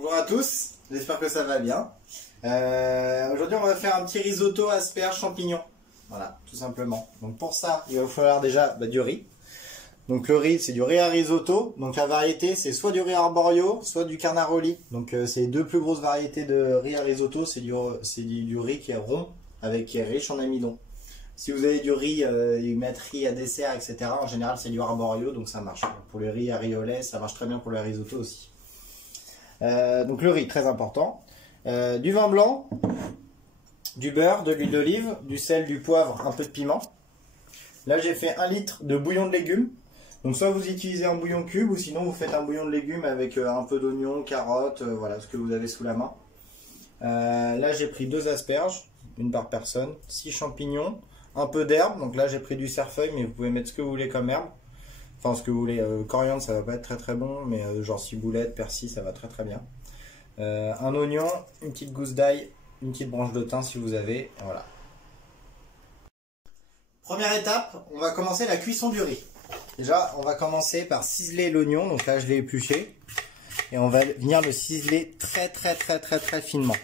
Bonjour à tous, j'espère que ça va bien. Aujourd'hui on va faire un petit risotto asperges champignons. Voilà, tout simplement. Donc pour ça, il va vous falloir déjà du riz. Donc le riz, c'est du riz à risotto. Donc la variété, c'est soit du riz arborio, soit du carnaroli. Donc c'est les deux plus grosses variétés de riz à risotto. C'est du riz qui est rond, qui est riche en amidon. Si vous avez du riz, mettre riz à dessert, etc. En général, c'est du arborio, donc ça marche. Pour le riz à riz au lait, ça marche très bien pour le risotto aussi. Donc le riz, très important. Du vin blanc, du beurre, de l'huile d'olive, du sel, du poivre, un peu de piment. Là, j'ai fait 1 litre de bouillon de légumes. Donc soit vous utilisez un bouillon cube, ou sinon vous faites un bouillon de légumes avec un peu d'oignon, carottes, voilà ce que vous avez sous la main. Là, j'ai pris 2 asperges, une par personne, 6 champignons, un peu d'herbe. Donc là, j'ai pris du cerfeuil, mais vous pouvez mettre ce que vous voulez comme herbe. Enfin, ce que vous voulez. Coriandre, ça va pas être très très bon, mais genre ciboulette, persil, ça va très très bien. Un oignon, une petite gousse d'ail, une petite branche de thym si vous avez. Voilà. Première étape, on va commencer la cuisson du riz. Déjà, on va commencer par ciseler l'oignon. Donc là, je l'ai épluché. Et on va venir le ciseler très finement.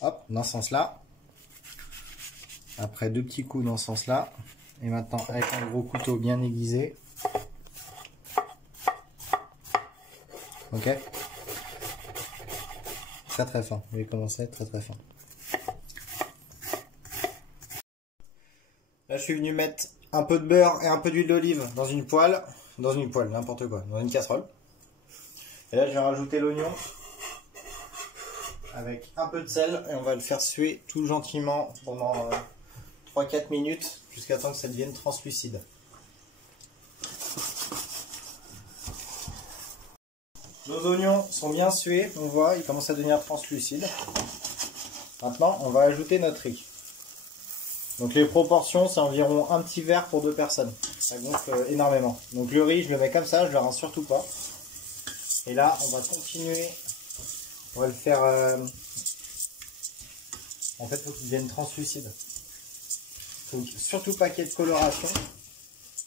Hop, dans ce sens-là. Après 2 petits coups dans ce sens-là. Et maintenant, avec un gros couteau bien aiguisé. Ok. Très fin. Je vais commencer très fin. Là, je suis venu mettre un peu de beurre et un peu d'huile d'olive dans une poêle. N'importe quoi. Dans une casserole. Et là, je vais rajouter l'oignon. Avec un peu de sel. Et on va le faire suer tout gentiment pendant 3-4 minutes. Jusqu'à temps que ça devienne translucide. Nos oignons sont bien sués. On voit, ils commencent à devenir translucides. Maintenant, on va ajouter notre riz. Donc les proportions, c'est environ un petit verre pour 2 personnes. Ça gonfle énormément. Donc le riz, je le mets comme ça, je le rince surtout pas. Et là, on va continuer. On va le faire... En fait, il faut qu'il devienne translucide. Il ne faut surtout pas qu'il y ait de coloration.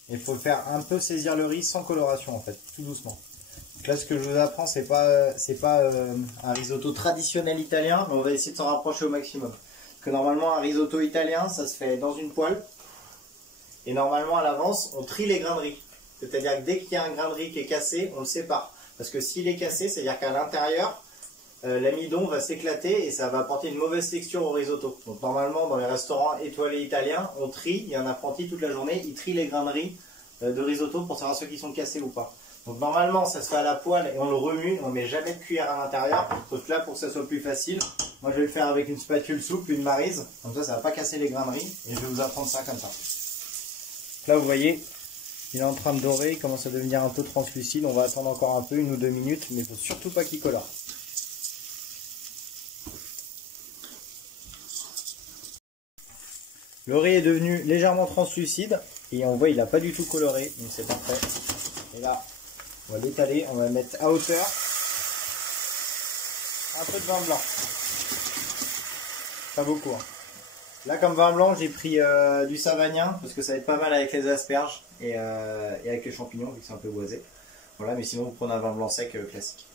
Il faut faire un peu saisir le riz sans coloration, en fait, tout doucement. Donc là, ce que je vous apprends, c'est pas un risotto traditionnel italien, mais on va essayer de s'en rapprocher au maximum. Que normalement un risotto italien ça se fait dans une poêle et normalement à l'avance on trie les grains de riz, c'est à dire que dès qu'il y a un grain de riz qui est cassé on le sépare parce que s'il est cassé c'est à dire qu'à l'intérieur l'amidon va s'éclater et ça va apporter une mauvaise texture au risotto. Donc normalement dans les restaurants étoilés italiens on trie, il y a un apprenti toute la journée il trie les grains de riz de risotto pour savoir ceux qui sont cassés ou pas. Donc normalement ça se fait à la poêle et on le remue, on ne met jamais de cuillère à l'intérieur, sauf là pour que ça soit plus facile. Moi je vais le faire avec une spatule souple, une maryse, comme ça ça va pas casser les grains de riz et je vais vous apprendre ça comme ça. Là vous voyez, il est en train de dorer, il commence à devenir un peu translucide, on va attendre encore un peu, 1 ou 2 minutes, mais il ne faut surtout pas qu'il colore. Le riz est devenu légèrement translucide et on voit il n'a pas du tout coloré, donc c'est parfait. Et là, on va l'étaler, on va le mettre à hauteur. Un peu de vin blanc. Pas beaucoup. Hein. Là, comme vin blanc, j'ai pris du savagnin parce que ça va être pas mal avec les asperges et avec les champignons vu que c'est un peu boisé. Voilà, mais sinon vous prenez un vin blanc sec classique.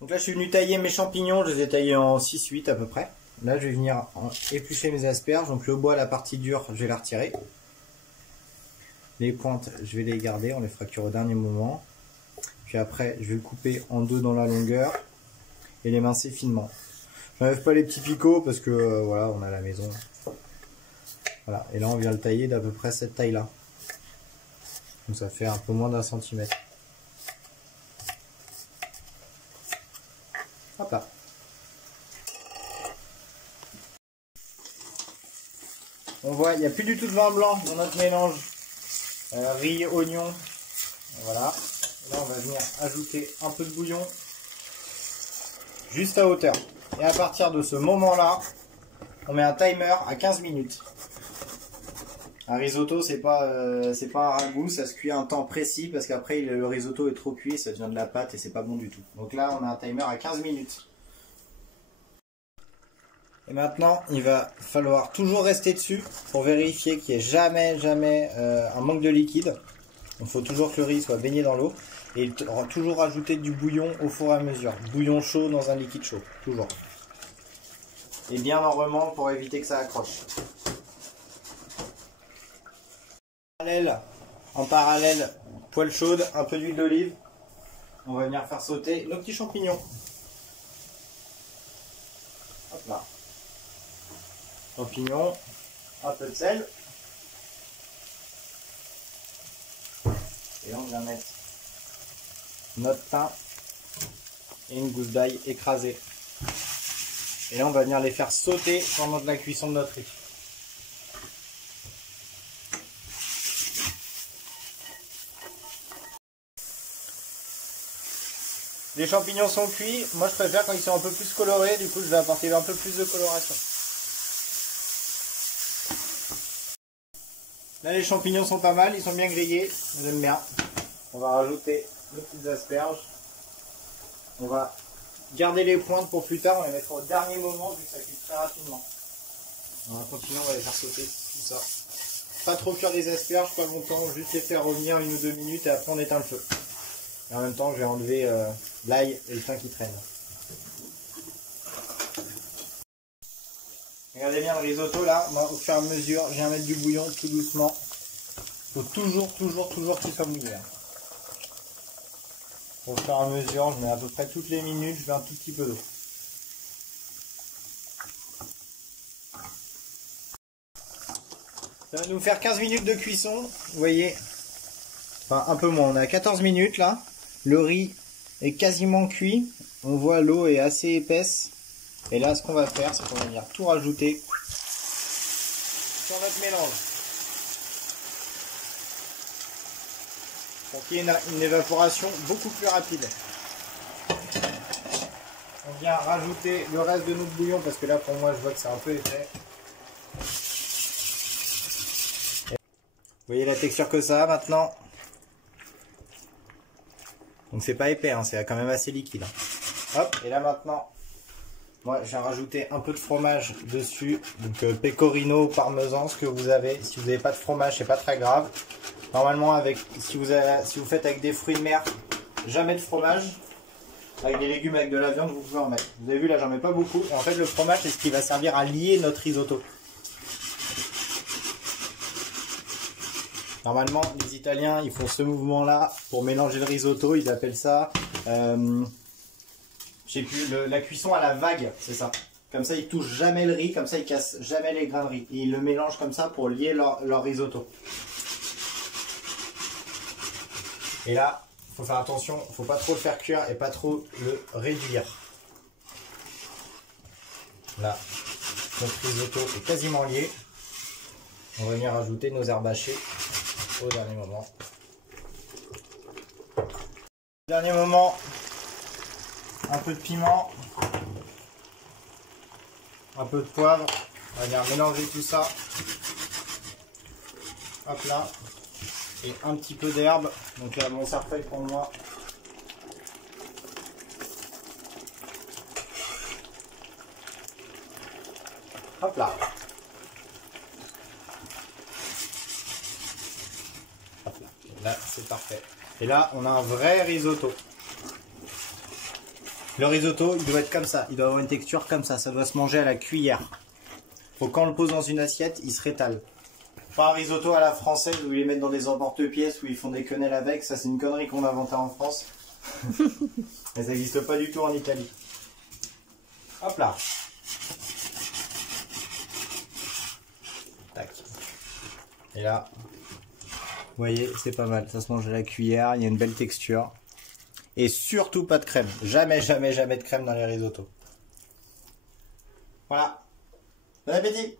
Donc là, je suis venu tailler mes champignons. Je les ai taillés en 6-8 à peu près. Là, je vais venir éplucher mes asperges. Donc le bois, la partie dure, je vais la retirer. Les pointes, je vais les garder, on les fracture au dernier moment. Puis après, je vais le couper en 2 dans la longueur et l'émincer finement. Je n'enlève pas les petits picots parce que voilà, on a la maison. Voilà, et là on vient le tailler d'à peu près cette taille-là. Donc ça fait un peu moins d'1 centimètre. Hop là. On voit, il n'y a plus du tout de vin blanc dans notre mélange. Riz, oignon, voilà. Là on va venir ajouter un peu de bouillon juste à hauteur. Et à partir de ce moment là, on met un timer à 15 minutes. Un risotto c'est pas un ragoût, ça se cuit à un temps précis parce qu'après le risotto est trop cuit, ça devient de la pâte et c'est pas bon du tout. Donc là on a un timer à 15 minutes. Et maintenant, il va falloir toujours rester dessus pour vérifier qu'il n'y ait jamais un manque de liquide. Il faut toujours que le riz soit baigné dans l'eau. Et toujours rajouter du bouillon au fur et à mesure. Bouillon chaud dans un liquide chaud, toujours. Et bien en remonte pour éviter que ça accroche. En parallèle, poêle chaude, un peu d'huile d'olive. On va venir faire sauter nos petits champignons. Hop là. Champignons, un peu de sel. Et on vient mettre notre thym et une gousse d'ail écrasée. Et là on va venir les faire sauter pendant la cuisson de notre riz. Les champignons sont cuits, moi je préfère quand ils sont un peu plus colorés, du coup je vais apporter un peu plus de coloration. Là les champignons sont pas mal, ils sont bien grillés, j'aime bien. On va rajouter nos petites asperges. On va garder les pointes pour plus tard, on va les mettre au dernier moment vu que ça cuit très rapidement. On va continuer, on va les faire sauter, tout ça. Pas trop cuire les asperges, pas longtemps, juste les faire revenir 1 ou 2 minutes et après on éteint le feu. Et en même temps je vais enlever l'ail et le thym qui traîne. Regardez bien le risotto là, moi au fur et à mesure, je viens mettre du bouillon tout doucement. Il faut toujours qu'il soit mouillé. Au fur et à mesure, je mets à peu près toutes les minutes, je mets un tout petit peu d'eau. Ça va nous faire 15 minutes de cuisson, vous voyez. Enfin un peu moins, on est à 14 minutes là. Le riz est quasiment cuit, on voit l'eau est assez épaisse. Et là ce qu'on va faire, c'est qu'on va venir tout rajouter sur notre mélange. Pour qu'il y ait une évaporation beaucoup plus rapide. On vient rajouter le reste de notre bouillon parce que là pour moi je vois que c'est un peu épais. Vous voyez la texture que ça a maintenant. Donc c'est pas épais, hein, c'est quand même assez liquide. Hop, et là maintenant, moi je viens rajouter un peu de fromage dessus. Donc pecorino, parmesan, ce que vous avez. Si vous n'avez pas de fromage, c'est pas très grave. Normalement, si vous faites avec des fruits de mer, jamais de fromage. Avec des légumes, avec de la viande, vous pouvez en mettre. Vous avez vu, là, j'en mets pas beaucoup. Et en fait, le fromage, c'est ce qui va servir à lier notre risotto. Normalement, les Italiens, ils font ce mouvement-là pour mélanger le risotto. Ils appellent ça, je sais plus, la cuisson à la vague, c'est ça. Comme ça, ils touchent jamais le riz, comme ça, ils cassent jamais les grains de riz. Et ils le mélangent comme ça pour lier leur risotto. Et là, il faut faire attention, il ne faut pas trop le faire cuire et pas trop le réduire. Là, notre risotto est quasiment lié. On va venir rajouter nos herbes hachées au dernier moment. Dernier moment, un peu de piment, un peu de poivre. On va venir mélanger tout ça. Hop là. Et un petit peu d'herbe. Donc là, mon cerfeuil pour moi. Hop là. Hop là. Et là, c'est parfait. Et là, on a un vrai risotto. Le risotto, il doit être comme ça. Il doit avoir une texture comme ça. Ça doit se manger à la cuillère. Faut quand on le pose dans une assiette, il se rétale. Pas un risotto à la française où ils les mettent dans des emporte-pièces où ils font des quenelles avec. Ça, c'est une connerie qu'on a inventée en France. Mais ça n'existe pas du tout en Italie. Hop là. Tac. Et là, vous voyez, c'est pas mal. Ça se mange à la cuillère. Il y a une belle texture. Et surtout pas de crème. Jamais de crème dans les risottos. Voilà. Bon appétit!